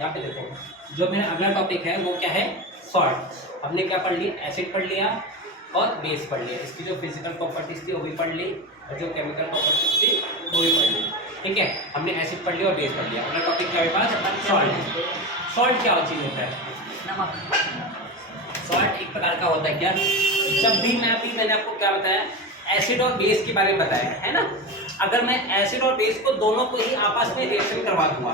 यहाँ पे देखो, जो मेरा अगला टॉपिक है वो क्या है, सॉल्ट। हमने क्या पढ़ लिया, एसिड पढ़ लिया और बेस पढ़ लिया। इसकी जो फिजिकल प्रॉपर्टीज थी वो भी पढ़ ली और जो केमिकल प्रॉपर्टीज थी वो भी पढ़ ली। ठीक है, हमने एसिड पढ़ लिया और बेस पढ़ लिया। अगला टॉपिक क्या है पास, सॉल्ट। सॉल्ट क्या चीज़ होता है, नमक। सॉल्ट एक प्रकार का होता है क्या, जब भी मैंने आपको क्या बताया, एसिड और बेस के बारे में बताया है ना। अगर मैं एसिड और बेस को दोनों को ही आपस में रिएक्शन करवा दूंगा,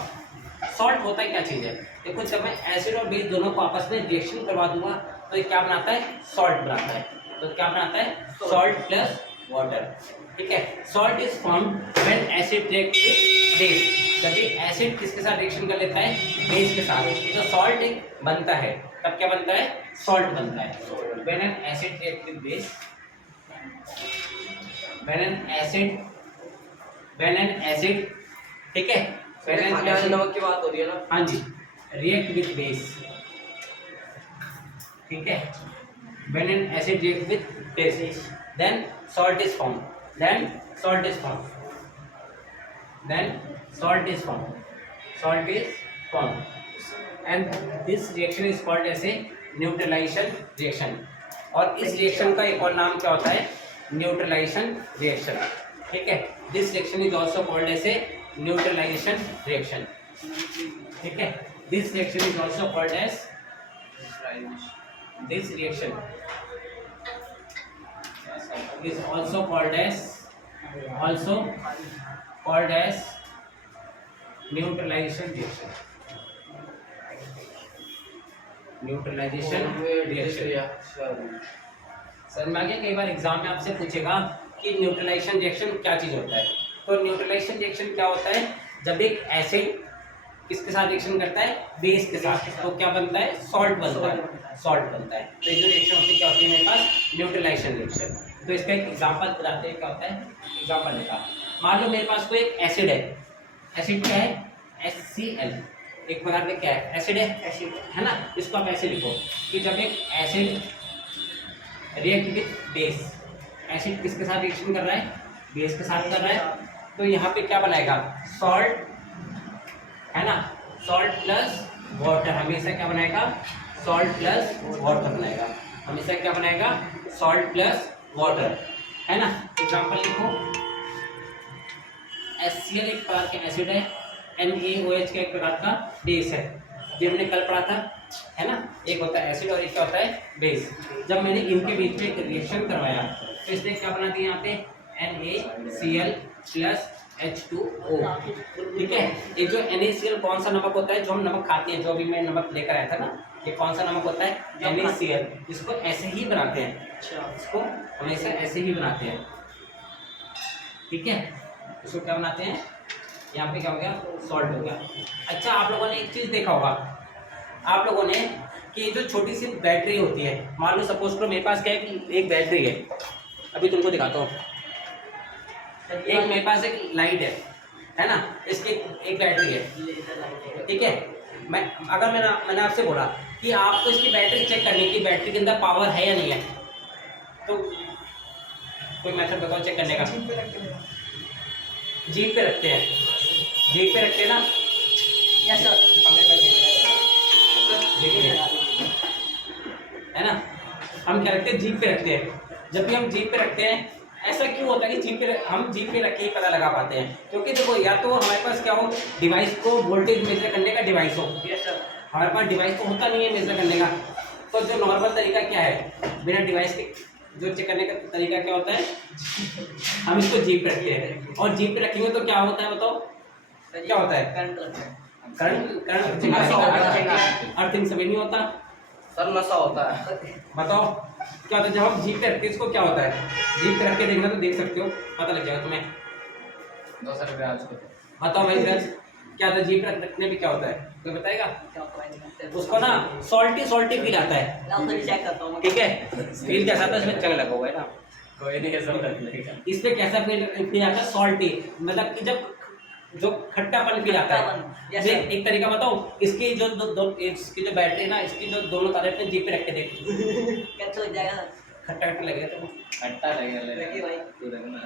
सॉल्ट होता है क्या चीज़ है, देखो जब मैं एसिड और बेस दोनों को आपस में रिएक्शन करवा दूंगा तो ये क्या बनाता है, सॉल्ट बनाता है। तो क्या बनाता है, सॉल्ट प्लस वाटर। ठीक है, salt is formed when acid react with base. जब भी एसिड किसके साथ रिएक्शन कर लेता है, बेस के साथ, तो सॉल्ट एक बनता है। तब क्या बनता है, सॉल्ट बनता है। When an acid react with base, when an acid, ठीक है, नमक की बात हो रही है ना। हाँ जी, रिएक्ट विद बेस, ठीक है, when an acid react with base, then salt is form, then salt is form, then salt is form, salt is form, and this reaction is called as a neutralization reaction. और इस reaction का एक और नाम क्या होता है, neutralisation reaction. ठीक है, this reaction is also called as a neutralization reaction. ठीक है, this reaction is also called as, this reaction is also called as neutralization reaction, neutralization reaction. Sir मैं आगे कई बार एग्जाम में आपसे पूछेगा कि न्यूट्रलाइजेशन रिएक्शन क्या चीज़ होता है। तो न्यूट्रलाइजेशन रिएक्शन क्या होता है, जब एक एसिड किसके साथ रिएक्शन करता है, बेस के साथ, तो क्या बनता है, सॉल्ट बनता है, सॉल्ट बनता है। तो ये जो रिएक्शन होती है क्या होती है मेरे पास, न्यूट्रलाइजेशन रिएक्शन। तो इसका एक एग्जांपल बताते हैं क्या होता है। एग्जांपल देखा, मान लो मेरे पास कोई एक एसिड है, एसिड क्या है, HCl, एक प्रकार का क्या है, एसिड है ना। इसको आप ऐसे लिखो कि जब एक acid react with base, acid किसके साथ रिएक्शन कर रहा है, बेस के साथ कर रहा है, तो यहाँ पे क्या बनाएगा, सॉल्ट, है ना, सॉल्ट प्लस वाटर, हमेशा क्या बनाएगा, सॉल्ट प्लस वाटर बनाएगा, हमेशा क्या बनाएगा, सॉल्ट प्लस वाटर, है ना। एग्जांपल लिखो, HCl एक प्रकार का एसिड है, NaOH का एक प्रकार का बेस है, जो हमने कल पढ़ा था, है ना। एक होता है एसिड और एक क्या होता है, बेस। जब मैंने इनके बीच में एक रिएक्शन करवाया तो इसने क्या बना दिया, यहाँ पे NaCl प्लस H2O। ठीक है, एक जो NaCl कौन सा नमक होता है, जो हम नमक खाते हैं, जो भी मैं नमक लेकर आया था ना, ये कौन सा नमक होता है, NaCl। इसको ऐसे ही बनाते हैं, इसको हमेशा ऐसे ही बनाते हैं। ठीक है, इसको क्या बनाते हैं, यहाँ पे क्या हो गया, सॉल्ट हो गया। अच्छा, आप लोगों ने एक चीज़ देखा होगा, आप लोगों ने कि जो छोटी सी बैटरी होती है, मान लो सपोज करो मेरे पास क्या है कि एक बैटरी है, अभी तुमको दिखाता हूँ, एक मेरे पास एक लाइट है ना, इसकी एक बैटरी है। ठीक है, मैंने आपसे बोला कि आपको इसकी बैटरी चेक करने की, बैटरी के अंदर पावर है या नहीं है, तो कोई मेथड बताओ चेक करने का। जीप पे रखते हैं, जीप पे रखते हैं ना, यस सर, है ना, हम क्या रखते हैं, जीप पे रखते हैं। जब भी हम जीप पे रखते हैं, ऐसा क्यों होता है कि हम जीप पे रख के ही पता लगा पाते हैं, क्योंकि देखो या तो हमारे पास क्या हो, डिवाइस को वोल्टेज मेजर करने का डिवाइस हो, हमारे पास डिवाइस तो होता नहीं है मेजर करने का। तो जो नॉर्मल तरीका क्या है, बिना डिवाइस के जो चेक करने का तरीका क्या होता है, हम इसको जीप पे रखते हैं, और जीप पे रखेंगे तो क्या होता है बताओ, क्या होता है, करंट अर्थिंग सभी नहीं होता सर, नशा होता है। बताओ क्या होता है, जब हम जीप पे रखते हैं इसको क्या होता है, जीप पे रख के देखना तो देख सकते हो, पता लग जाएगा तुम्हें। 200 रुपये आज को बताओ भाई सर, क्या होता है, जीप पे रखने में क्या होता है, कोई बताएगा। उसको ना सॉल्टी फील आता है, चेक करता हूँ। ठीक है, फील कैसा आता है, इसमें चंग लगा हुआ है ना, कोई नहीं, सब रख लेगा। इसमें कैसा फील आता है, सॉल्टी, मतलब कि जब जो खट्टापन फील आता है। जैसे एक तरीका बताओ, इसकी जो इसकी जो बैटरी है ना, इसकी जो दोनों तारे अपने जीप पे रख के देख, कैसे हो जाएगा, खट्टा लगेगा तो खट्टा लगेगा भाई, तू रखना।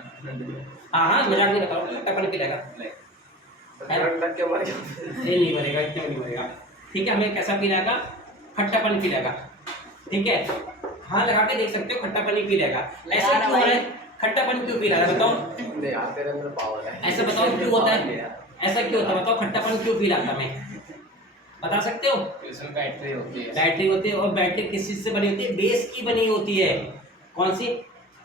हाँ मजाक नहीं बताओ, खट्टापन फील आएगा, रख के मर जाओ। नहीं मरेगा, क्यों नहीं मरेगा, ठीक है, हमें कैसा फील आएगा, खट्टापन फील आएगा। ठीक है, हाँ लगा के देख सकते हो, खट्टापन ही फील आएगा। ऐसा क्यों हो रहा है, खट्टापन क्यों फील आ रहा है बताओ, यार तेरे अंदर पावर है। ऐसा बताओ क्यों होता है, ऐसा क्यों होता है बताओ, खट्टापन क्यों फील आता है हमें, बता सकते हो? इसमें बैटरी होती है। बैटरी होती है, और बैटरी किस चीज से बनी होती है, बेस की बनी होती है। कौन सी,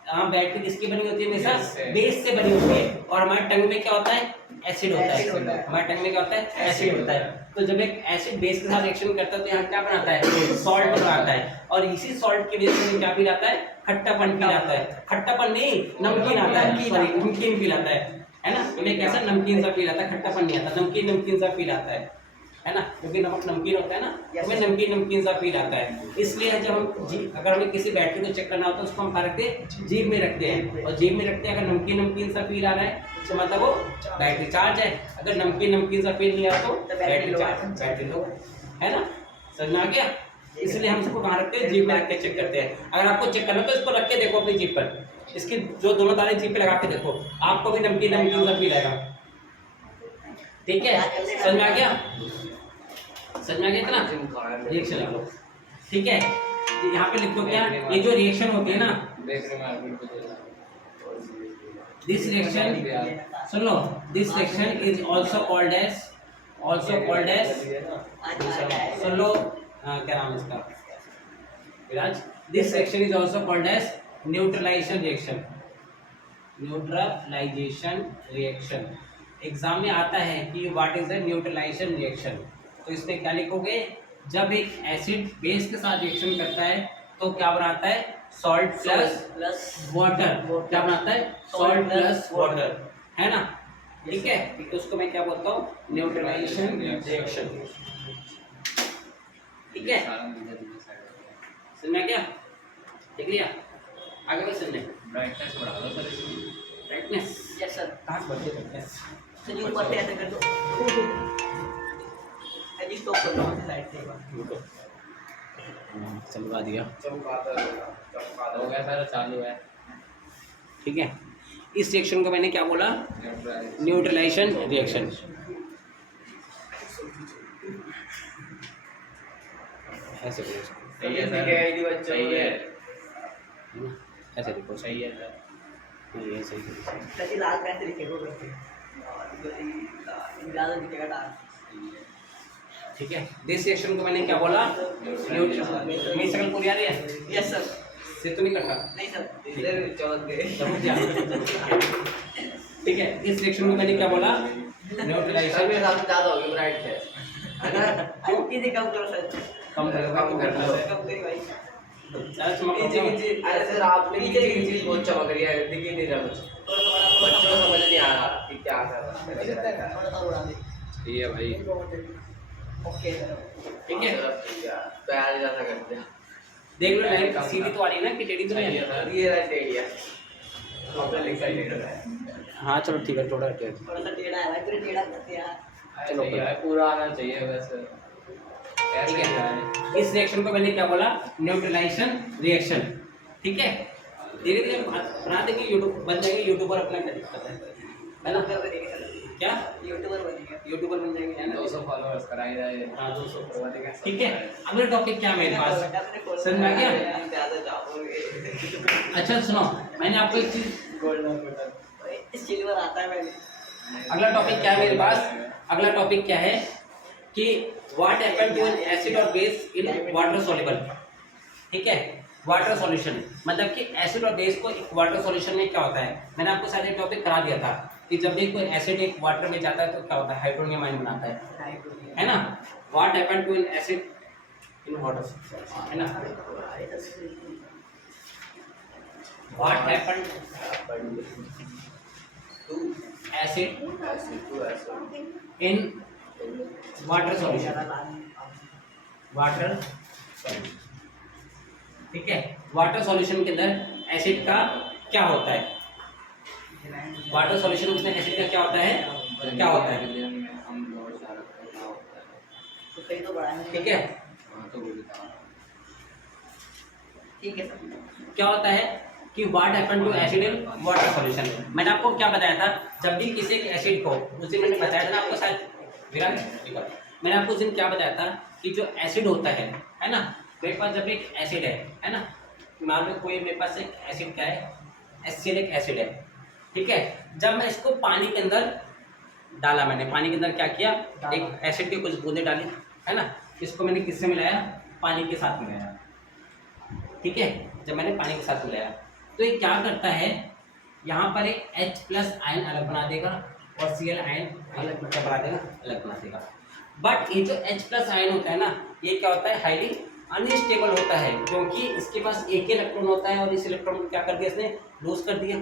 हाँ बैटरी किसकी बनी होती है, हमेशा बेस से बनी होती है। और हमारे टंग में क्या होता है, एसिड होता है, हमारे टंग में क्या होता है, एसिड होता है। तो जब एक एसिड बेस के साथ रिएक्शन करता है तो यहाँ क्या बनाता है, सॉल्ट बनाता है, और इसी सॉल्ट की वजह से क्या फील आता है, खट्टापन फील आता है। खट्टापन नहीं, नमकीन आता है, सॉरी नमकीन फील आता है ना, हमें कैसा नमकीन सा फील आता है, खट्टापन नहीं आता, नमकीन नमकीन सा फील आता है ना, क्योंकि नमक नमकीन होता है ना, हमें नमकीन नमकीन सा फील आता है। इसलिए जब हम अगर हमें किसी बैटरी को चेक करना होता है, उसको हम क्या रखते हैं, जीभ में रखते हैं, और जीभ में रखते हैं, अगर नमकीन नमकीन सा फील आ रहा है तो मतलब वो बैटरी चार्ज है, अगर नमकीन नमकीन सा फील नहीं आ रहा तो बैटरी चार्ज, बैटरी लो है ना, समझ में आ गया? इसलिए हम इसको कहाँ रखते हैं, जीभ में रख के चेक करते हैं। अगर आपको चेक करना तो इसको रख के देखो अपनी जीभ पर, इसकी जो दोनों तारे जीभ पे लगा के देखो, आपको भी नमकीन नमकीन सा फील आएगा। ठीक है, समझ में आ गया, समझ में आ गया इतना? रिएक्शन लिख लो, ठीक है, यहाँ पे लिख दो क्या, ये जो रिएक्शन होती है ना, दिस रिएक्शन, सुन लो, this reaction is also called as, सुन लो, क्या नाम है इसका, Viraj, this reaction is also called as neutralisation reaction, neutralisation reaction. Exam में आता है कि what is the neutralisation reaction, तो इसमें क्या लिखोगे, जब एक एसिड बेस के साथ रिएक्शन करता है तो क्या बनाता है, सॉल्ट प्लस वाटर, क्या बनाता है, सॉल्ट प्लस वाटर, है ना? ठीक है, तो उसको मैं क्या बोलता हूँ, न्यूट्रलाइजेशन रिएक्शन। ठीक है, समझ में क्या, ठीक है, आगे भी सुनने, ब्राइटनेस बढ़ा दो सर इसकी। ब्राइटनेस, यस सर, कहाँ से बढ़ती है ब्राइटनेस, तो जी ऊपर से ऐसे कर दो, अजी स्टॉप कर दो साइड से एक बार। चलवा दिया, चमकादड़ हो गया सर, चालू है। ठीक है, इस रिएक्शन को मैंने क्या बोला, न्यूट्रलाइजेशन रिएक्शन। ऐसे बोलो इसको, सही है सर, सही है, ऐसे लिखो, सही है सर। ये सही है। सची लाल पेन से लिखे को करते ज़्यादा दिखेगा डार्क। ठीक है, दिस रिएक्शन को मैंने क्या बोला, न्यूट्रल, मेरी शक्ल पूरी आ रही है, यस सर, से तो नहीं करता, नहीं सर, इधर चमक गए। समझ गया? ठीक है, इस रिएक्शन को मैंने क्या बोला, न्यूट्रलाइजेशन, मेरे साथ ज़्यादा होगी ब्राइटनेस, है ना? किसी कम करो सर, कम करना है, कम करी भाई। ज़्यादा चमक नीचे होगा। नीचे, अरे सर आपने नीचे की चीज बहुत चमक रही है, दिख ही नहीं रहा कुछ, बच्चों को समझ नहीं आ रहा कि क्या कर रहा है। थोड़ा सा उड़ा दे। ठीक है भाई, ओके सर, ठीक है, पैर जैसा कर दिया। देख लो लाइन सीधी तो आ रही है ना, कि टेढ़ी तो नहीं आ रही है? सर ये राइट एरिया आपने लिखा ही नहीं है। हाँ चलो ठीक है, थोड़ा टेढ़ी, थोड़ा सा टेढ़ा है भाई, पूरे टेढ़ा करते यार। चलो सही है, पूरा आना चाहिए वैसे। ठीक है, इस रिएक्शन को मैंने क्या बोला, न्यूट्रलाइजेशन रिएक्शन। ठीक है, धीरे धीरे बना देंगे, यूट्यूब बन जाएंगे, यूट्यूबर अपना दिक्कत है ना, क्या यूट्यूबर बनेंगे। यूट्यूबर बन जाएंगे, है ना? 200 फॉलोअर्स कराई रहे। हाँ 200 करवा देंगे। ठीक है, अगला टॉपिक क्या है मेरे पास, समझ में आ गया? ज़्यादा जाओगे। अच्छा सुनो, मैंने आपको एक चीज, सिल्वर आता है मैंने। अगला टॉपिक क्या है मेरे पास, अगला टॉपिक क्या है कि what happen to an acid और बेस इन वाटर सॉल्युबल। ठीक है, वाटर सॉल्यूशन, मतलब कि एसिड और बेस को एक वाटर सॉल्यूशन में क्या होता है, मैंने आपको शायद एक टॉपिक करा दिया था कि जब भी कोई एसिड एक वाटर में जाता है तो क्या होता है, हाइड्रोनियम आयन बनाता है ना? What happen to an acid in water, है ना? What happen to acid in water solution, water, ठीक है, वाटर सॉल्यूशन के अंदर एसिड का क्या होता है, वाटर सॉल्यूशन के अंदर एसिड का क्या होता है, क्या होता है? तो सही तो बड़ा है। ठीक है, ठीक है सर। क्या होता है कि what happen to acid in water solution. मैंने आपको क्या बताया था, जब भी किसी एक एसिड को, उस दिन मैंने बताया था ना आपको शायद विराट, मैंने आपको उस दिन क्या बताया था कि जो एसिड होता है ना, मेरे पास जब एक एसिड है ना, मान लो कोई मेरे पास एक एसिड क्या है, एसिलिक एसिड है, ठीक है। जब मैं इसको पानी के अंदर डाला, मैंने पानी के अंदर क्या किया, एक एसिड के कुछ बूंदे डाली, है ना, इसको मैंने किससे मिलाया, पानी के साथ मिलाया, ठीक है। जब मैंने पानी के साथ मिलाया तो ये क्या करता है, यहाँ पर एक H+ आयन अलग बना देगा और Cl आयन अलग बना देगा, अलग बना देगा। बट ये जो H+ आयन होता है ना, ये क्या होता है, हाईली अनस्टेबल होता है, क्योंकि इसके पास एक ही इलेक्ट्रॉन होता है और इस इलेक्ट्रॉन को क्या कर दिया इसने, लूज कर दिया,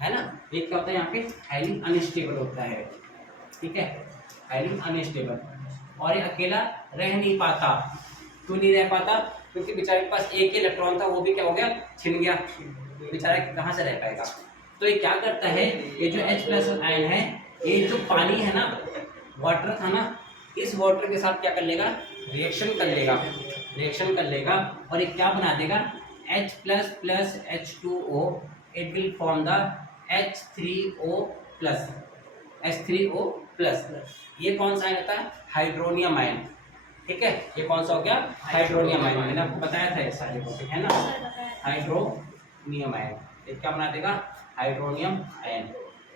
है ना। ये क्या होता है यहाँ पे, हाईली अनस्टेबल होता है, ठीक है, हाईली अनस्टेबल। और ये अकेला रह नहीं पाता, क्यों नहीं रह पाता, क्योंकि बेचारे के पास एक ही इलेक्ट्रॉन था, वो भी क्या हो गया, छिन गया, बेचारा कहाँ से रह पाएगा। तो ये क्या करता है, ये जो H+ आयन है, ये जो पानी है ना, वाटर था ना, इस वाटर के साथ क्या कर लेगा, रिएक्शन कर लेगा, रिएक्शन कर लेगा और ये क्या बना देगा, H++ H2O, it will form the H3O+, H3O+। ये कौन सा आयन होता है, हाइड्रोनियम आयन, ठीक है। ये कौन सा हो गया, हाइड्रोनियम आयन, मैंने आपको बताया था ये सारे टॉपिक, है ना, हाइड्रोनियम आयन, ये क्या बना देगा, हाइड्रोनियम आयन,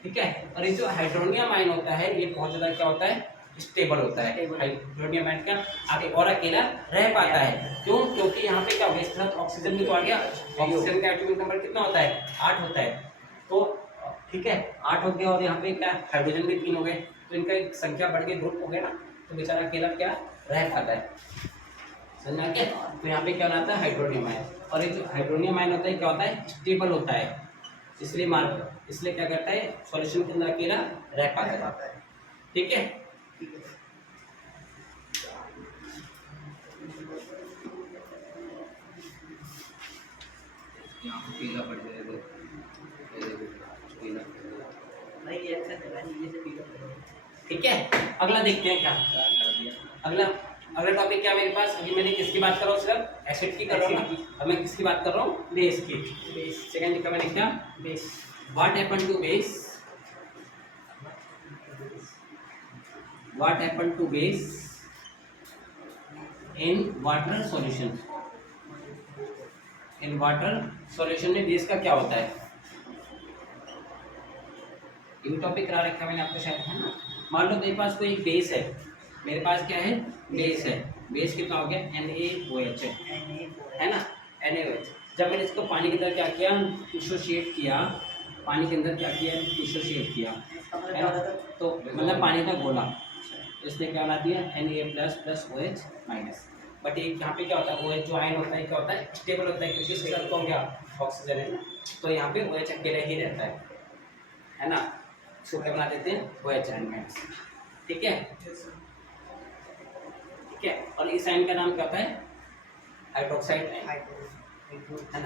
ठीक है। और ये जो हाइड्रोनियम आयन होता है, ये बहुत ज़्यादा क्या होता है, स्टेबल होता है। हाइड्रोनियम आयन क्या आगे और अकेला रह पाता है, क्यों, क्योंकि यहाँ पे क्या हो गया, इसके साथ ऑक्सीजन भी तो आ गया, ऑक्सीजन का एटॉमिक नंबर कितना होता है, 8 होता है, तो ठीक है 8 हो गया, और यहाँ पे क्या, हाइड्रोजन भी 3 हो गए, तो इनका एक संख्या बढ़ के ग्रुप हो गया ना, तो बेचारा अकेला क्या रह पाता है, समझ आ गया। तो यहाँ पे क्या बनाता है, हाइड्रोनियम आयन। और ये जो हाइड्रोनियम आयन होता है क्या होता है, स्टेबल होता है, इसलिए क्या करता है, सॉल्यूशन के अंदर अकेला रह पाता है, ठीक है। यहाँ पे पीला पड़ जाएगा, पीला, नहीं ये अच्छा है, ये से पीला पड़ेगा। ठीक है, अगला देखते हैं क्या, अगला टॉपिक क्या मेरे पास, अभी मैंने किसकी बात कर रहा हूँ, सिर्फ एसिड की कर रहा हूँ, अब मैं किसकी बात कर रहा हूँ, बेस की। सेकंड लिखा मैंने क्या, base. What happen to base, what happen to base in water solution, in water solution में बेस का क्या होता है, ये टॉपिक करा रखा मैंने आपके साथ, है ना। मान लो मेरे पास कोई बेस है, मेरे पास क्या है, बेस है, बेस कितना हो गया, NaOH है ना, NaOH। जब मैंने इसको पानी के अंदर क्या किया, डिसोशिएट किया, पानी के अंदर क्या किया, डिसोशिएट किया, है ना, तो मतलब पानी का गोला, इसने क्या बना दिया, Na+ OH-। बट ये यहाँ पे क्या होता है, OH जो आयन होता है क्या होता है, स्टेबल होता है, क्योंकि इसके साथ कौन क्या, ऑक्सीजन है ना, तो यहाँ पे OH अकेले ही रहता है ना, इसको क्या बना देते हैं, OH आयन, ठीक है, ठीक है। और इस आयन का नाम क्या होता है, हाइड्रोक्साइड आयन, है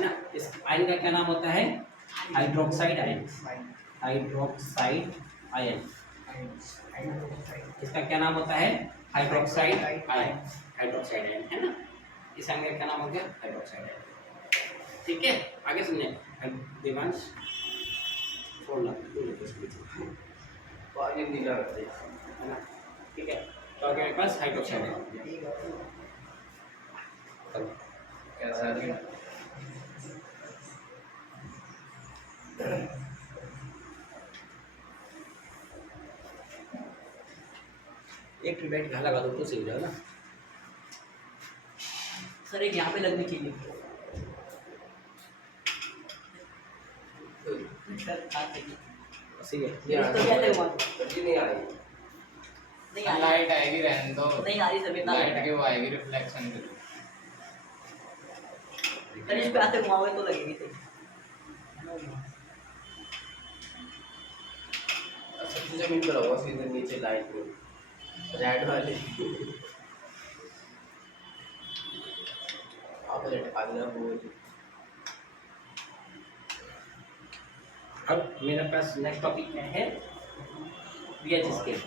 ना, इस आयन का क्या नाम होता है, हाइड्रोक्साइड आयन, हाइड्रोक्साइड आयन, इसका क्या नाम होता है, हाइड्रोक्साइड आयन, हाइड्रोक्साइड आयन, है ना, इस आयन का क्या नाम हो गया, हाइड्रोक्साइड आयन, ठीक है। आगे सुनिए, देवांश छोड़ना, तो आगे नीला रख दे, है ना, ठीक है। तो आगे मेरे पास हाइड्रोक्साइड है, कैसा है, एक ट्यूबलाइट यहाँ लगा दो तो सही हो जाएगा ना। सर एक यहाँ पे लगनी चाहिए सर, हाथ देखिए। सही है, तो क्या लगवा, सब्जी नहीं आ रही, नहीं आ रही, लाइट आएगी, रहने दो, नहीं आ रही सर, लाइट की वो आएगी रिफ्लेक्शन की। सर इस पे आते घुमाओगे तो लगेगी सही। सब्जी जमीन पर होगा, सीधे नीचे लाइट में, रेड वाली, आप लटका देना वो। अब मेरे पास नेक्स्ट टॉपिक क्या है, pH स्केल।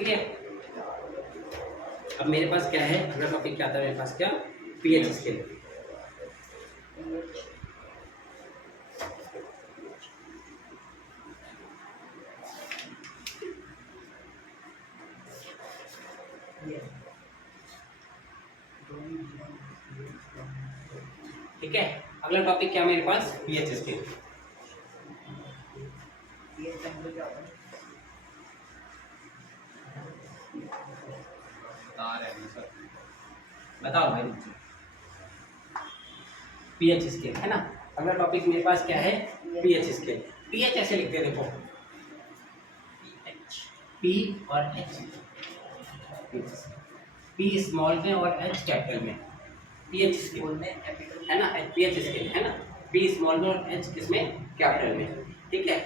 क्लियर? अब मेरे पास क्या है, अगला टॉपिक क्या आता है मेरे पास, क्या पीएच स्केल। ठीक है, अगला टॉपिक क्या मेरे पास, पीएच स्केल। ये टेम्परेचर क्या होता है? बता रहे हैं सर। बताओ भाई, पीएच स्केल है ना। अगला टॉपिक मेरे पास क्या है, पीएच स्केल। पीएच ऐसे लिखते हैं, देखो पी और एच, पी स्मॉल में और एच कैपिटल में, पीएच स्केल बोल में कैपिटल है ना, पीएच स्केल है ना, पी स्मॉल में और एच किसमें, कैपिटल में। ठीक है,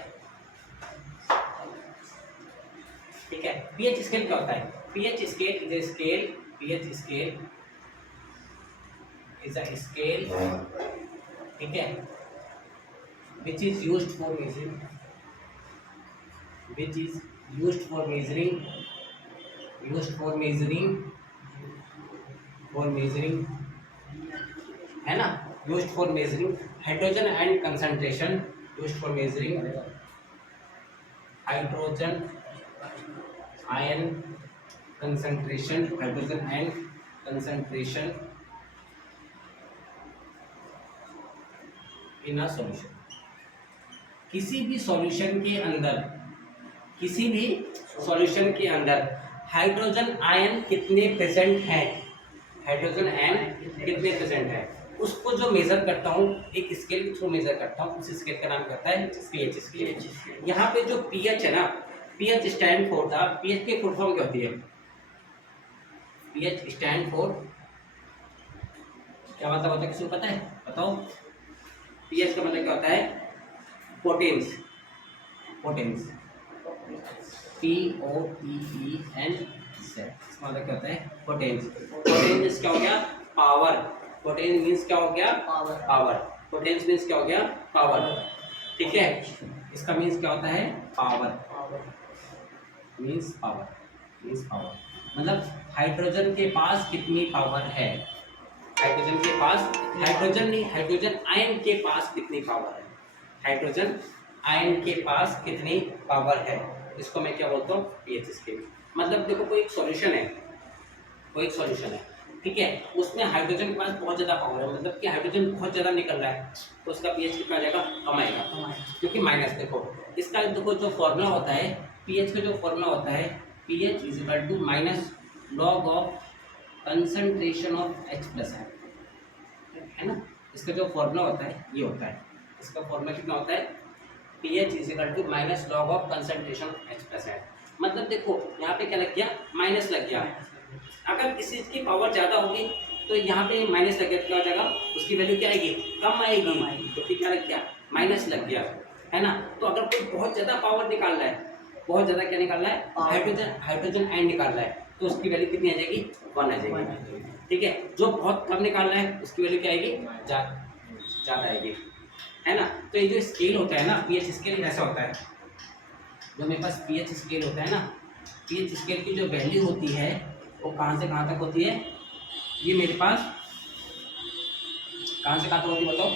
ठीक है। पीएच स्केल क्या होता है? PH scale is a scale, pH scale is a scale, ठीक है, which is used for measuring, which is used for measuring, है ना, used for measuring hydrogen ion concentration, used for measuring hydrogen ion concentration, hydrogen ion concentration in a solution। किसी भी solution के अंदर, किसी भी सॉल्यूशन के अंदर हाइड्रोजन आयन कितने प्रेजेंट हैं, हाइड्रोजन आयन कितने प्रेजेंट है, उसको जो मेजर करता हूँ, एक स्केल के थ्रू मेजर करता हूँ, उस स्केल का नाम करता है पीएच स्केल। यहाँ पे जो पीएच है ना, पीएच स्टैंड फॉर था, पीएच की फुल फॉर्म क्या होती है? पीएच स्टैंड फॉर, क्या मतलब होता है, किसी को पता है? बताओ। पीएच का मतलब क्या होता है? पोटेंस, पोटेंस, POTEN, इसका मतलब क्या होता है? पोटेंस। पोटेंस क्या हो गया? पावर। पोटेंस मीन्स क्या हो गया? पावर। पावर। पोटेंस मीन्स क्या हो गया? पावर। ठीक है, इसका मीन्स क्या होता है? Power. Means power, means power, मतलब हाइड्रोजन के पास कितनी पावर है, हाइड्रोजन के पास, हाइड्रोजन नहीं, हाइड्रोजन आयन के पास कितनी पावर है, हाइड्रोजन आयन के पास कितनी पावर है, इसको मैं क्या बोलता हूँ? PH scale. मतलब देखो, कोई एक सॉल्यूशन है, कोई एक सॉल्यूशन है, ठीक है, उसमें हाइड्रोजन के पास बहुत ज़्यादा पावर है, मतलब कि हाइड्रोजन बहुत ज़्यादा निकल रहा है, तो उसका पीएच कितना आ जाएगा? कम आएगा, क्योंकि माइनस। देखो इसका, देखो जो फॉर्मूला होता है पीएच का, जो फॉर्मूला होता है pH is equal to minus log of concentration of H plus है ना। इसका जो फॉर्मूला होता है ये होता है, इसका फॉर्मूला कितना होता है? PH is equal to minus log of concentration of H plus है। मतलब देखो यहाँ पे क्या लग गया? माइनस लग गया। अगर किसी चीज़ की पावर ज़्यादा होगी तो यहाँ पे माइनस लग गया, क्या हो जाएगा? उसकी वैल्यू क्या आएगी? कम आएगी, क्योंकि क्या लग गया? माइनस लग गया, है ना। तो अगर कोई बहुत ज़्यादा पावर निकाल रहा है, बहुत ज़्यादा क्या निकाल रहा है? हाइड्रोजन आयन निकाल रहा है, तो उसकी वैल्यू कितनी आ जाएगी? 1 आ जाएगी। ठीक है, जो बहुत कम निकाल रहा है उसकी वैल्यू क्या आएगी? ज़्यादा आएगी, है ना। तो ये जो स्केल होता है ना, पीएच स्केल ऐसा होता है, जो मेरे पास पीएच स्केल होता है ना, पीएच स्केल की जो वैल्यू होती है वो कहाँ से कहाँ तक होती है? ये मेरे पास कहाँ से कहाँ तक होती है बताओ?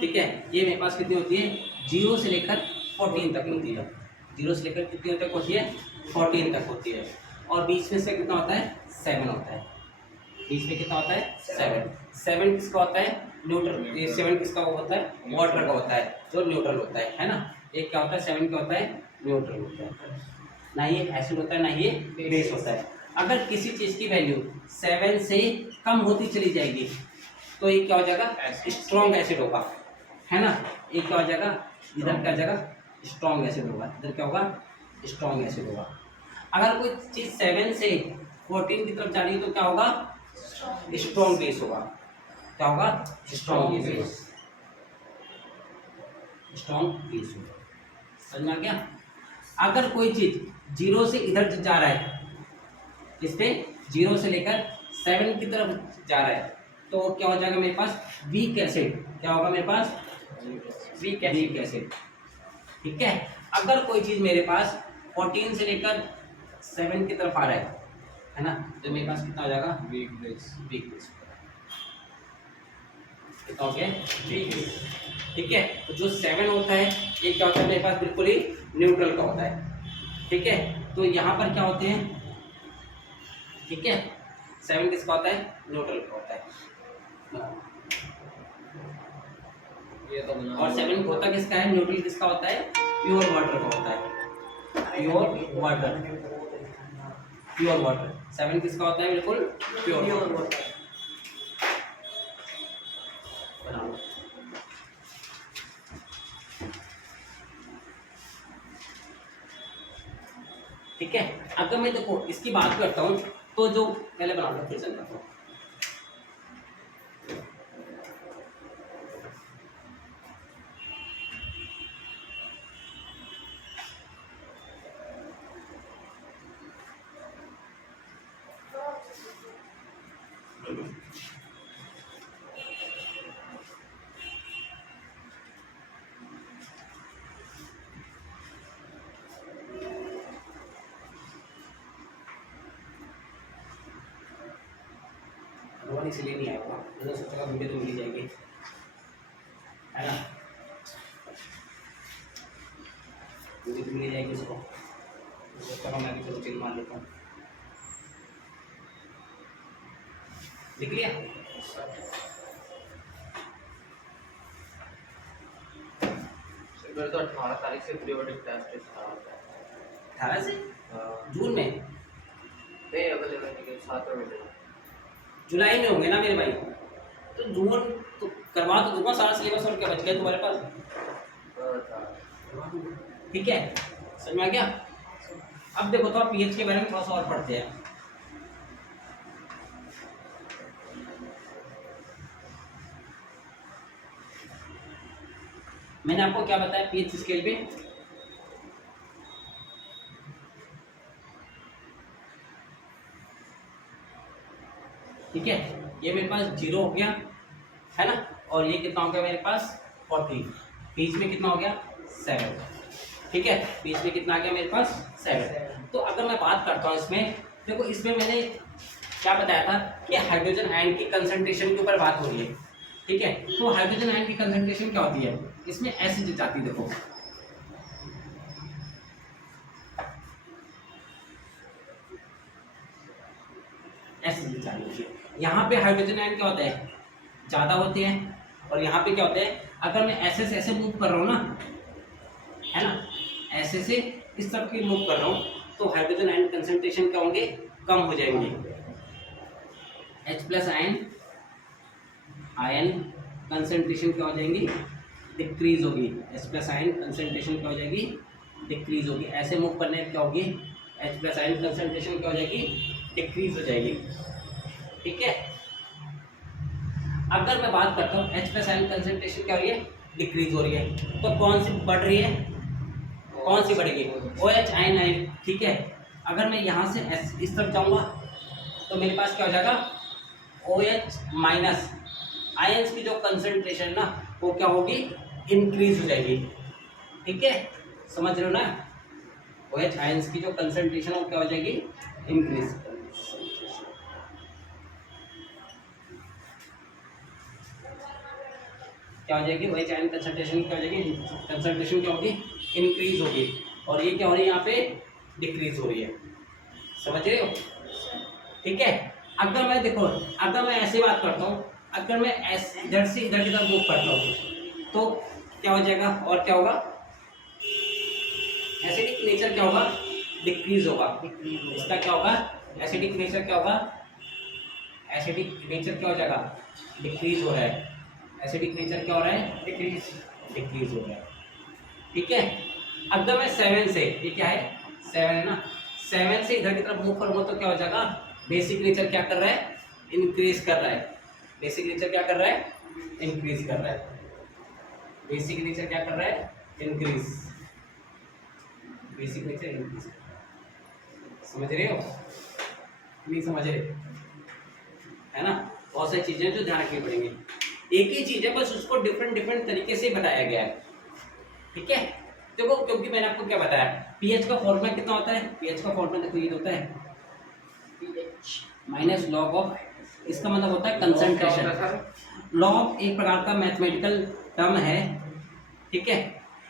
ठीक है, ये मेरे पास कितनी होती है? 0 से लेकर 14 तक होती है। 0 से लेकर कितनी तक होती है? 14 तक होती है। और बीच में से कितना होता है? 7 होता है। बीच में कितना होता है? 7 किसका होता है? न्यूट्रल। ये 7 किसका होता है? वाटर का होता है, जो न्यूट्रल होता है ना। एक क्या होता है? 7 क्या होता है? न्यूट्रल होता है। ना ये एसिड होता है ना ये बेस होता है। अगर किसी चीज़ की वैल्यू 7 से कम होती चली जाएगी तो ये क्या हो जाएगा? स्ट्रॉन्ग एसिड होगा, है ना। ये क्या हो जाएगा? इधर क्या हो जाएगा? स्ट्रॉन्ग एसिड होगा। इधर क्या होगा? स्ट्रॉन्ग एसिड होगा। अगर कोई चीज़ 7 से 14 की तरफ जा रही है तो क्या होगा? स्ट्रॉन्ग बेस होगा। क्या होगा? स्ट्रॉन्ग बेस, स्ट्रॉन्ग बेस होगा। समझ में आ गया? अगर कोई चीज़ 0 से इधर जा रहा है, इस पे 0 से लेकर 7 की तरफ जा रहा है, तो क्या हो जाएगा मेरे पास? Weak acid. क्या होगा मेरे पास? Weak acid. ठीक है। अगर कोई चीज़ मेरे पास 14 से लेकर 7 की तरफ आ रहा है ना, तो मेरे पास कितना हो जाएगा, वीक बेस। वीक बेस कितना हो गया, वीक बेस। ठीक है, तो जो 7 होता है ये क्या होता है मेरे पास, बिल्कुल ही न्यूट्रल का होता है। ठीक है, तो यहाँ पर क्या होते हैं, ठीक है, 7 किसका होता है, न्यूट्रल का होता है। ये तो बना और 7 होता किसका है, न्यूट्रल किसका होता है, प्योर वाटर का होता है, प्योर वाटर, प्योर वाटर। 7 किसका होता है, बिल्कुल प्योर वाटर। बनाओ। ठीक है, अगर मैं देखो इसकी बात करता हूँ तो जो पहले बना लो फिर से करता हूँ। भगवान इसलिए नहीं आया हुआ, मैंने सोचा वीडियो तो मिल जाएगी, है ना, वीडियो तो मिल जाएगी उसको, सोचा मैं भी चलो चिल मार लेता हूँ। लिख लिया, मेरे तो 18 तारीख से पीरियोडिक टेस्ट स्टार्ट होता है। 18 से हाँ। जून में, नहीं अगले महीने के 7 महीने जुलाई में होंगे ना मेरे भाई, तो जून तो करवा तो दूंगा सारा सिलेबस, और क्या बच गया तुम्हारे पास, में। ठीक है, समझ में आ गया। अब देखो तो आप पीएच के बारे में थोड़ा सा और पढ़ते हैं। मैंने आपको क्या बताया पीएच स्केल पे, ठीक है, ये मेरे पास 0 हो गया, है ना, और ये कितना हो गया मेरे पास 40, बीच में कितना हो गया 7, ठीक है, बीच में कितना आ गया मेरे पास 7। तो अगर मैं बात करता हूँ इसमें, देखो इसमें मैंने क्या बताया था कि हाइड्रोजन आयन की कंसंट्रेशन के ऊपर बात हो रही है, ठीक है, तो हाइड्रोजन आयन की कंसंट्रेशन क्या होती है, इसमें ऐसे जाती है, देखो ऐसे जाती है। यहाँ पे हाइड्रोजन आयन क्या होता है, ज़्यादा होते हैं, और यहाँ पे क्या होता है, अगर मैं ऐसे से ऐसे मूव कर रहा हूँ ना, है ना, ऐसे से इस तरफ की मूव कर रहा हूँ, तो हाइड्रोजन आयन कंसंट्रेशन क्या होंगे, कम हो जाएंगे। H+ आयन कंसंट्रेशन क्या हो जाएंगी, डिक्रीज होगी। H+ आयन कंसंट्रेशन क्या हो जाएगी, डिक्रीज होगी। ऐसे मूव करने क्या होगी, H+ आयन कंसंट्रेशन क्या हो जाएगी, डिक्रीज हो जाएगी, ठीक है। अगर मैं बात करता हूँ H+ आयन कंसंट्रेशन क्या हो रही है, डिक्रीज हो रही है, तो कौन सी बढ़ रही है, कौन सी बढ़ेगी, OH आयन, ठीक है। अगर मैं यहाँ से इस तरफ जाऊँगा तो मेरे पास क्या हो जाएगा, OH- आयंस की जो कंसंट्रेशन ना वो क्या होगी, इंक्रीज हो जाएगी, ठीक है, समझ रहे हो ना। OH आयंस की जो कंसंट्रेशन है वो क्या हो जाएगी, इंक्रीज। क्या हो जाएगी, OH आयन कंसंट्रेशन क्या हो जाएगी, कंसंट्रेशन क्या होगी, इंक्रीज होगी, और ये क्या हो रही है, यहाँ पे डिक्रीज हो रही है, समझ रहे हो, ठीक है। अगर मैं देखो, अगर मैं ऐसे बात करता हूँ, अगर मैं ऐसे इधर से इधर की तरफ मूव करता हूँ तो क्या हो जाएगा, और क्या होगा, एसिडिक नेचर क्या होगा, डिक्रीज होगा। इसका क्या होगा, एसिडिक नेचर क्या होगा, एसिडिक नेचर क्या हो जाएगा, डिक्रीज हो रहा है। एसिडिक नेचर क्या हो रहा है, डिक्रीज हो रहा है, ठीक है। अगर मैं 7 से, ये क्या है 7 है ना, 7 से इधर की तरफ मूव करूँगा तो क्या हो जाएगा, बेसिक नेचर क्या कर रहा है, इंक्रीज कर रहा है। बेसिक नेचर क्या कर रहा है, इंक्रीज कर रहा है। बेसिक नेचर क्या कर रहा है, इंक्रीज, बेसिक नेचर इंक्रीज। समझ रहे हो, नहीं समझ रहे, है ना। बहुत सारी चीजें जो ध्यान रखनी पड़ेंगी, एक ही चीज है बस उसको डिफरेंट डिफरेंट तरीके से बताया गया है, ठीक है। देखो क्योंकि मैंने आपको क्या बताया, पीएच का फॉर्मूला कितना होता है, पीएच का फॉर्मूला देखो ये होता है माइनस लॉग ऑफ, इसका मतलब होता है कंसंट्रेशन। लॉग एक प्रकार का मैथमेटिकल टर्म है, ठीक है,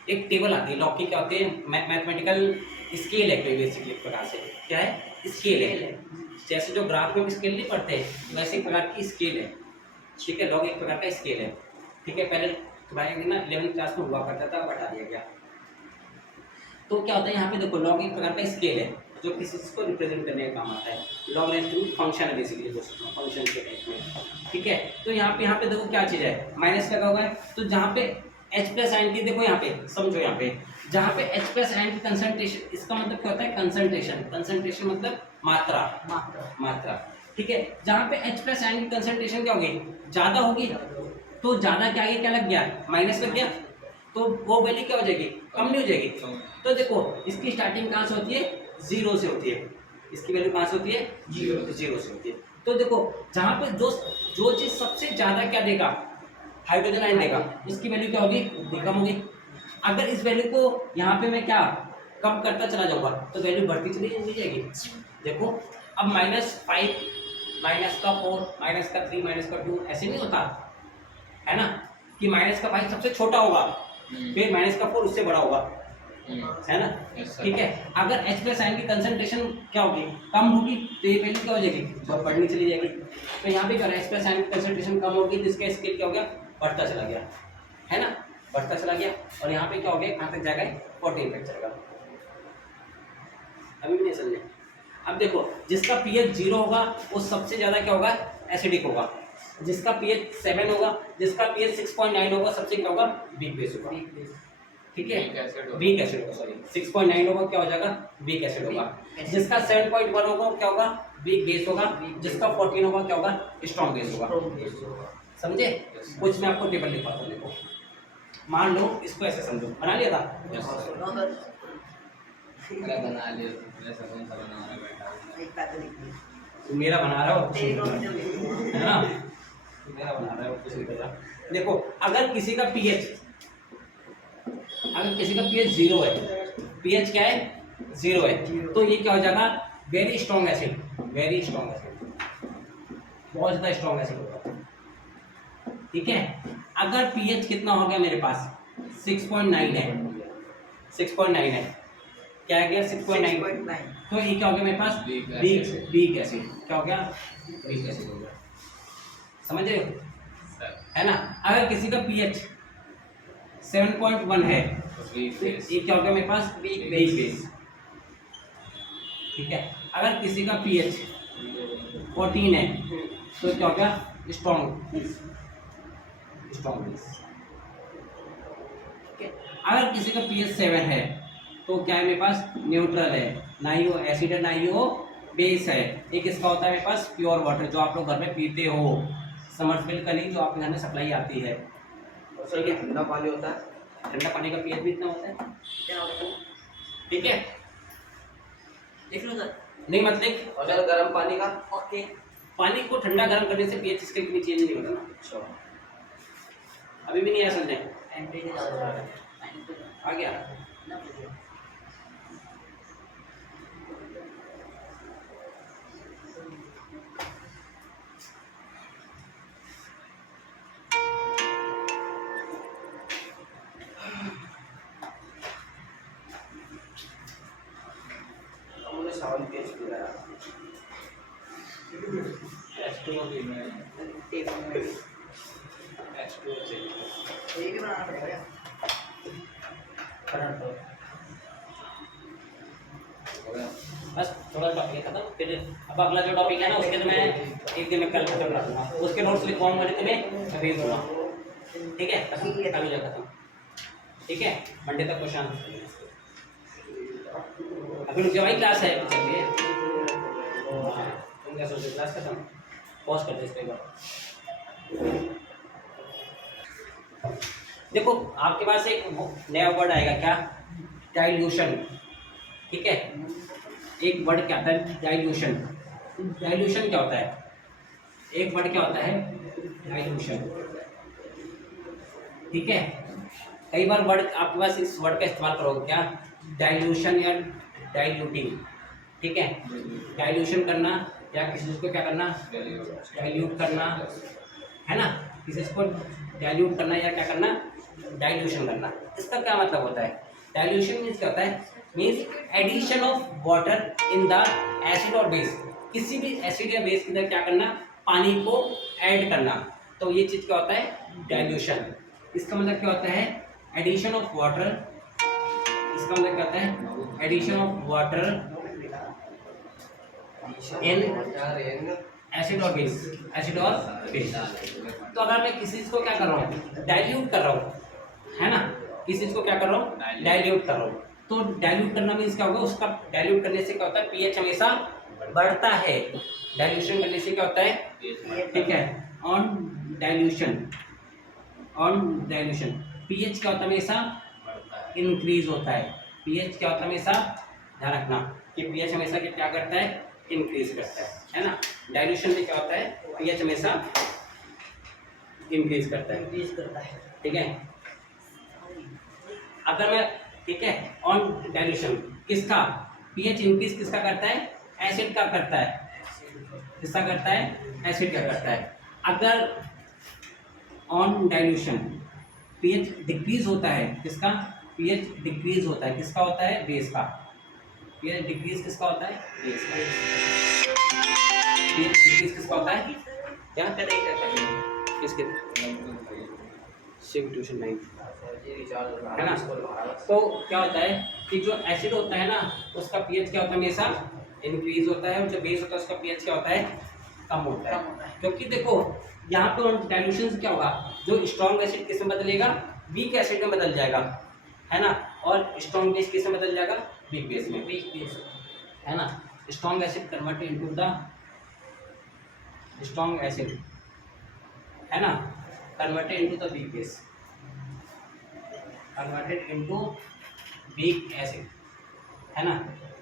एक टेबल आती है लॉग की, क्या होती है मैथमेटिकल स्केल है कोई बेसिकली एक प्रकार से, क्या है स्केल है, जैसे जो ग्राफ में स्केल नहीं पढ़ते वैसे एक प्रकार की स्केल है, ठीक है, लॉग एक प्रकार का स्केल है, ठीक है, पहले तुम्हारे ना 11th क्लास में हुआ करता था, बढ़ा दिया गया। तो क्या होता है यहाँ पे देखो लॉग एक प्रकार का स्केल है जो किसी चीज को रिप्रेजेंट करने का काम आता है, लॉग फंक्शन है बेसिकली, फंक्शन के टाइप में, ठीक है। तो यहाँ पे देखो क्या चीज है, माइनस लगा हुआ है, तो जहाँ पे H प्लस आयन की देखो यहाँ पे समझो, यहाँ पे जहाँ पे H प्लस आयन की कंसंट्रेशन, इसका मतलब क्या होता है कंसंट्रेशन, कंसंट्रेशन मतलब मात्रा, मात्रा, ठीक है, जहाँ पे H प्लस आयन की कंसंट्रेशन क्या होगी, ज्यादा होगी, तो ज्यादा के आगे क्या लग गया, माइनस लग गया, तो वो वैल्यू क्या हो जाएगी, कम नहीं हो जाएगी। तो देखो इसकी स्टार्टिंग कहाँ से होती है, जीरो से होती है, इसकी वैल्यू कहाँ से होती है, जीरो से होती है। तो देखो जहाँ पे जो चीज सबसे ज्यादा क्या देगा, हाइड्रोजन आयन देगा, इसकी वैल्यू क्या होगी, कम होगी। अगर इस वैल्यू को यहाँ पे मैं क्या कम करता चला जाऊंगा तो वैल्यू बढ़ती चली जाएगी। देखो अब -5, -4, -3, -2 ऐसे नहीं होता है ना, कि -5 सबसे छोटा होगा, फिर -4 उससे बड़ा होगा, है ना, ठीक है। अगर H प्लस आयन की कंसंट्रेशन क्या होगी, कम होगी, तो ये वैल्यू क्या हो जाएगी, बढ़नी चली जाएगी। तो यहाँ पे क्या H प्लस आयन की कंसंट्रेशन कम होगी तो इसका स्केल क्या हो गया, बढ़ता चला गया, है ना, बढ़ता चला गया, और यहाँ पे क्या हो गया, कहाँ तक जाएगा, 14 तक जाएगा। अभी भी नहीं समझे। अब देखो जिसका पीएच 0 होगा वो सबसे ज्यादा क्या होगा, एसिडिक होगा, जिसका पीएच 7 होगा, जिसका पीएच 6.9 होगा, सबसे क्या होगा, वीक बेस होगा, ठीक है, वीक एसिड होगा, सॉरी 6.9 होगा क्या हो जाएगा, वीक एसिड होगा, जिसका 7.1 होगा क्या होगा, वीक बेस होगा, जिसका 14 होगा क्या होगा, स्ट्रॉन्ग बेस होगा। समझे, कुछ मैं आपको टेबल लिखवाता हूँ, देखो मान लो इसको ऐसे समझो, बना लिया था, अरे बना लिया, जैसा कौन सा बना रहा है बेटा, तो मेरा बना रहा हो, है ना, मेरा बना रहा है कुछ नहीं कर रहा। देखो अगर किसी का पीएच 0 है, पीएच क्या है, 0 है, तो ये क्या हो जाएगा, very strong acid, very strong acid, बहुत ज्यादा स्ट्रॉन्ग एसिड होगा, ठीक है। अगर पीएच कितना हो गया मेरे पास 6.9 है, 6.9 है, क्या आ गया 6.9, तो ये क्या हो गया मेरे पास, वीक एसिड, क्या हो गया, वीक एसिड हो गया, समझ रहे हो, है ना। अगर किसी का पीएच 7.1 है तो ये क्या हो गया मेरे पास, वीक बेस, ठीक है। अगर किसी का पीएच 14 है तो क्या हो गया, स्ट्रॉन्ग बेस, ठीक है। अगर किसी का पीएच 7 है तो क्या है मेरे पास, न्यूट्रल है, ना ही वो एसिड है ना ही वो बेस है। एक इसका होता है मेरे पास प्योर वाटर, जो आप लोग घर में पीते हो, समरसेबल का नहीं, जो आपके घर में सप्लाई आती है, ठीक है, ठंडा पानी होता है, ठंडा पानी का पीएच भी इतना होता है, ठीक है, देख लो सर, नहीं मतलब और अगर गर्म पानी का, ओके, पानी को ठंडा गर्म करने से पीएच इसके भी चेंज नहीं होता ना। अच्छा, अभी भी नहीं आया समझे, टेम्परेचर आ गया, मुझे सावन पेज भी आया, H2O भी में H2O चाहिए, ये भी बनाना पड़ेगा क्या? हो गया, बस थोड़ा टॉपिक खत्म, फिर अब अगला जो टॉपिक है ना उसके तो मैं एक दिन में कल खत्म कर दूंगा, उसके नोट्स लिखवाऊंगा नहीं तुम्हें, भेज दूंगा, ठीक है, कल जो खत्म, ठीक है, मंडे तक क्वेश्चन, अभी रुक जाओ भाई, क्लास है चलिए, तुम क्या सोचते, क्लास खत्म, पॉज कर दे इस पे एक बार। देखो आपके पास एक नया वर्ड आएगा, क्या, डाइल्यूशन, ठीक है, एक वर्ड क्या आता है, डाइल्यूशन। डाइल्यूशन क्या होता है, एक वर्ड क्या होता है, डाइल्यूशन, ठीक है। कई बार वर्ड आपके पास इस वर्ड का इस्तेमाल करोगे क्या, डाइल्यूशन या डाइल्यूटिंग, ठीक है, डाइल्यूशन करना या किसी चीज़ को क्या करना, डाइल्यूट करना, है ना, किसी चीज़ को डाइल्यूट करना या क्या करना, डाइल्यूशन करना। इसका क्या मतलब होता है, डाइल्यूशन मीन्स क्या होता है, means addition of water in the acid और बेस, किसी भी एसिड या बेस के अंदर क्या करना, पानी को ऐड करना, तो ये चीज़ क्या होता है, डाइल्यूशन। इसका मतलब क्या होता है, एडिशन ऑफ वाटर, इसका मतलब क्या होता है, addition of water in acid और बेस, एसिड और बेस। तो अगर मैं किसी चीज़ को क्या कर रहा हूँ, डाइल्यूट कर रहा हूँ, है ना, किसी चीज़ को क्या कर रहा हूँ, डाइल्यूट कर रहा हूँ, तो डाइल्यूट करना मीन्स क्या होगा, उसका डाइल्यूट करने से क्या होता है, पीएच हमेशा बढ़ता है, डाइल्यूशन करने से क्या होता है, ठीक है, ऑन डाइल्यूशन पीएच क्या होता है, हमेशा इंक्रीज होता है, पीएच क्या होता है, हमेशा ध्यान रखना कि पीएच हमेशा क्या करता है, इंक्रीज करता है ना, डाइल्यूशन में क्या होता है, पीएच हमेशा इंक्रीज करता है, ठीक है। अगर मैं, ठीक है, ऑन डाइल्यूशन किसका, पीएच इंक्रीज किसका करता है, एसिड का करता है, किसका करता है, एसिड का करता है। अगर ऑन डाइल्यूशन पीएच डिक्रीज होता है, किसका, पीएच डिक्रीज होता है, किसका होता है, बेस का, पीएच डिक्रीज किसका होता है, बेस का, पीएच डिक्रीज किसका होता है, क्या किसके, सिंक ट्यूशन 9 है ना। तो क्या होता है कि जो एसिड होता है ना, उसका पीएच क्या होता है, हमेशा इंक्रीज होता है, और जो बेस होता है उसका पीएच क्या होता है, कम होता है। क्योंकि देखो यहाँ पे डाइल्यूशन से क्या होगा, जो स्ट्रॉन्ग एसिड किस में बदलेगा, वीक एसिड में बदल जाएगा, है ना, और स्ट्रॉन्ग बेस किस में बदल जाएगा, वीक बेस में, है ना। Strong acid converted into the strong acid, है ना, converted into the weak base, converted into weak acid, है ना,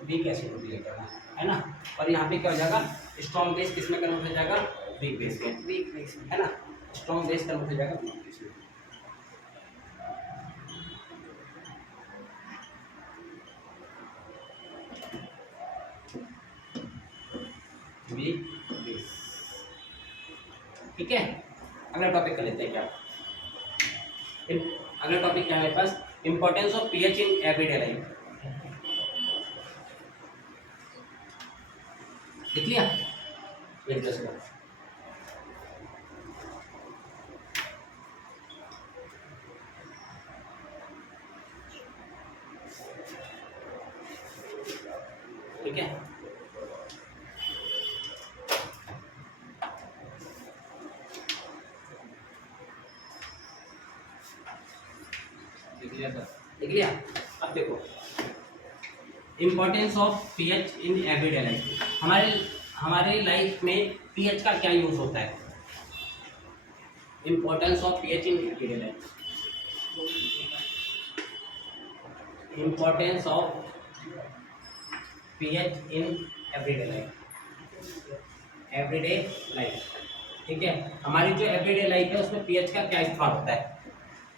वीक एसिड को डिलीट करना, है ना। और यहाँ पे क्या हो जाएगा, स्ट्रॉन्ग बेस किस में कन्वर्ट हो जाएगा, वीक बेस में, है ना, स्ट्रॉन्ग बेस कन्वर्ट हो जाएगा वीक बेस में। वीक बेस, ठीक है। अगला टॉपिक कर लेते हैं क्या, अगला टॉपिक क्या है मेरे पास, importance of pH in everyday life, लिख लिया, लिख दो इसको, ठीक है। लिख लिया। अब देखो importance of pH in everyday life, हमारे लाइफ में पीएच का क्या यूज होता है, importance of pH in everyday life, importance of pH in everyday life, ठीक है। हमारी जो एवरीडे लाइफ है उसमें पीएच का क्या इस्तेमाल होता है,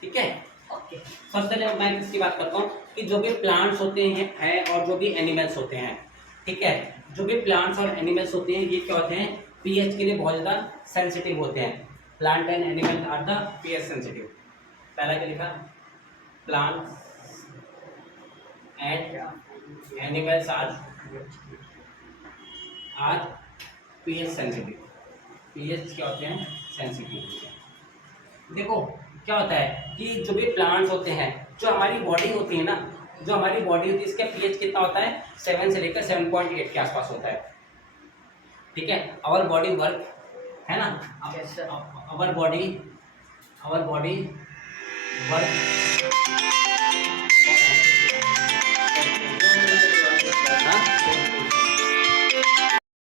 ठीक है। सबसे पहले मैं किसकी बात करता हूँ कि जो भी प्लांट्स होते हैं और जो भी एनिमल्स होते हैं, ठीक है, जो भी प्लांट्स और एनिमल्स होते हैं ये क्या होते हैं, पीएच के लिए बहुत ज़्यादा सेंसिटिव होते हैं। Plant and animal are the pH sensitive. पहला क्या लिखा, plants and animals are pH sensitive. PH क्या होते हैं, सेंसिटिव। देखो क्या होता है कि जो भी प्लांट्स होते हैं, जो हमारी बॉडी होती है ना, जो हमारी बॉडी होती है इसका पीएच कितना होता है, 7 से लेकर 7.8 के आसपास होता है, ठीक है। आवर बॉडी वर्क, है ना, आवर बॉडी वर्क